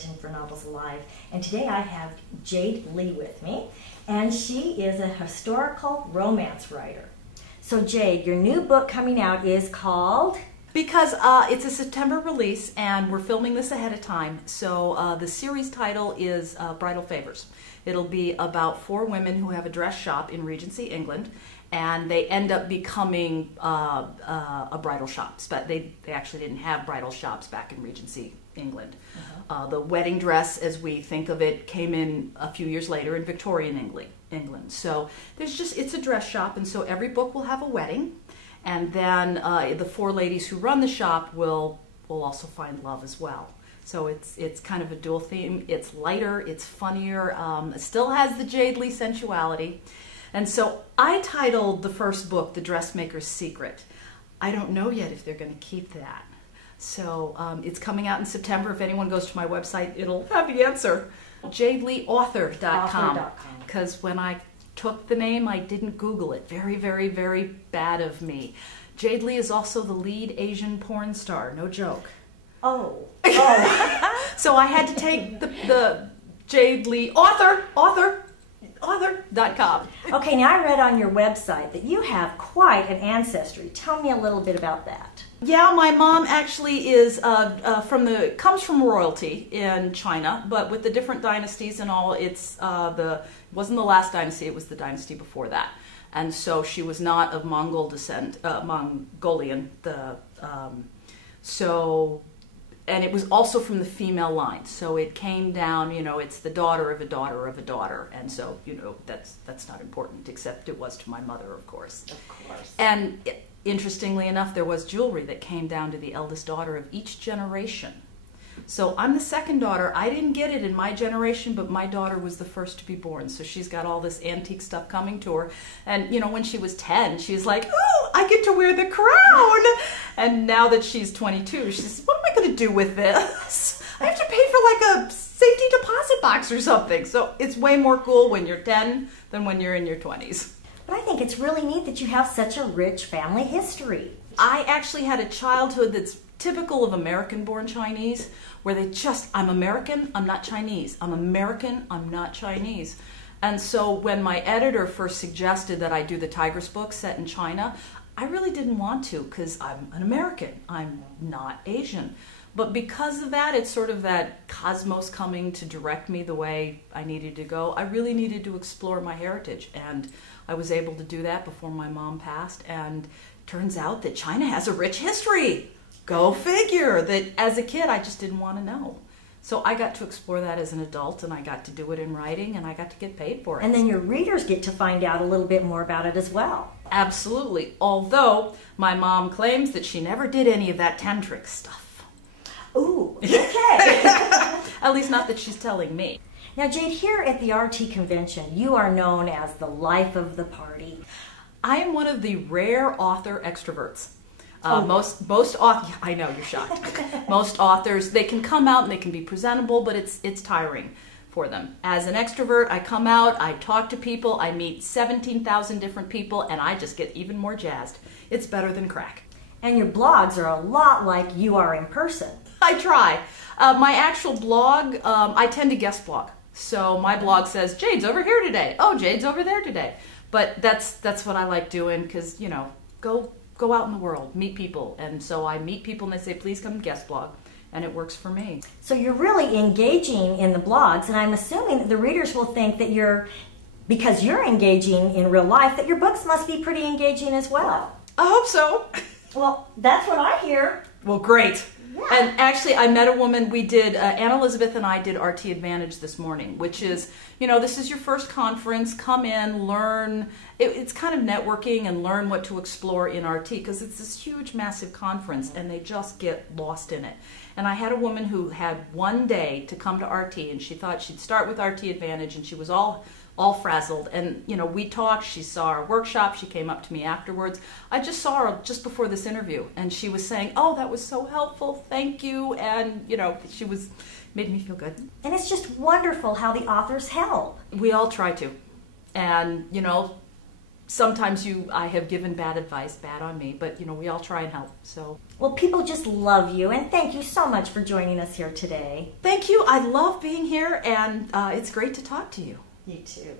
convention for Novels Alive. And today I have Jade Lee with me, and she is a historical romance writer. So Jade, your new book coming out is called? Because it's a September release and we're filming this ahead of time, so the series title is Bridal Favors. It'll be about 4 women who have a dress shop in Regency, England, and they end up becoming a bridal shop. But they actually didn't have bridal shops back in Regency, England. The wedding dress, as we think of it, came in a few years later in Victorian England. So it's a dress shop, and so every book will have a wedding. And then the 4 ladies who run the shop will also find love as well. So it's kind of a dual theme. It's lighter, it's funnier, it still has the Jade Lee sensuality. And so I titled the first book, The Dressmaker's Secret. I don't know yet if they're going to keep that. So it's coming out in September. If anyone goes to my website, it'll have the answer. JadeLeeAuthor.com. Because when I took the name, I didn't Google it. Very, very, very bad of me. Jade Lee is also the lead Asian porn star. No joke. Oh. So I had to take the Jade Lee author.com. Okay, now I read on your website that you have quite an ancestry. Tell me a little bit about that. Yeah, my mom actually is comes from royalty in China, but with the different dynasties and all, it wasn't the last dynasty, it was the dynasty before that. And so she was not of Mongol descent, Mongolian, and it was also from the female line. So it came down, it's the daughter of a daughter of a daughter. And so, that's not important, except it was to my mother, of course. Of course. And interestingly enough, there was jewelry that came down to the eldest daughter of each generation. So I'm the second daughter. I didn't get it in my generation, but my daughter was the first to be born. So she's got all this antique stuff coming to her. And, when she was 10, she's like, oh, I get to wear the crown. And now that she's 22, she says, what am I going to do with this? I have to pay for like a safety deposit box or something. So it's way more cool when you're 10 than when you're in your 20s. But I think it's really neat that you have such a rich family history. I actually had a childhood that's typical of American-born Chinese, where I'm American, I'm not Chinese. I'm American, I'm not Chinese. And so when my editor first suggested that I do the Tigress book set in China, I really didn't want to, because I'm an American, I'm not Asian. But because of that, it's sort of that cosmos coming to direct me the way I needed to go. I really needed to explore my heritage, and I was able to do that before my mom passed, and turns out that China has a rich history. Go figure. That as a kid, I just didn't want to know. So I got to explore that as an adult, and I got to do it in writing, and I got to get paid for it. And then your readers get to find out a little bit more about it as well. Absolutely. Although my mom claims that she never did any of that tantric stuff. Ooh, okay. At least not that she's telling me. Now, Jade, here at the RT convention, you are known as the life of the party. I am one of the rare author extroverts. Most authors, I know you're shocked. Most authors, they can come out and they can be presentable, but it's tiring for them. As an extrovert, I come out, I talk to people, I meet 17,000 different people, and I just get even more jazzed. It's better than crack. And your blogs are a lot like you are in person. I try. My actual blog, I tend to guest blog. So my blog says, Jade's over here today. Oh, Jade's over there today. But that's what I like doing, because, go out in the world, meet people. And so I meet people and they say, please come guest blog. And it works for me. So you're really engaging in the blogs, and I'm assuming that the readers will think that because you're engaging in real life, that your books must be pretty engaging as well. I hope so. Well, that's what I hear. Well, great. Yeah. And actually, I met a woman, we did, Anna Elizabeth and I did RT Advantage this morning, which is, this is your first conference, come in, learn. It's kind of networking and learn what to explore in RT, because it's this huge, massive conference, and they just get lost in it. And I had a woman who had one day to come to RT, and she thought she'd start with RT Advantage, and she was all frazzled. And, we talked, she saw our workshop, she came up to me afterwards. I just saw her just before this interview, and she was saying, oh, that was so helpful, thank you. And, she made me feel good. And it's just wonderful how the authors help. We all try to. And, sometimes I have given bad advice, bad on me, but we all try and help. So, well, people just love you, and thank you so much for joining us here today. Thank you. I love being here, and it's great to talk to you. You too.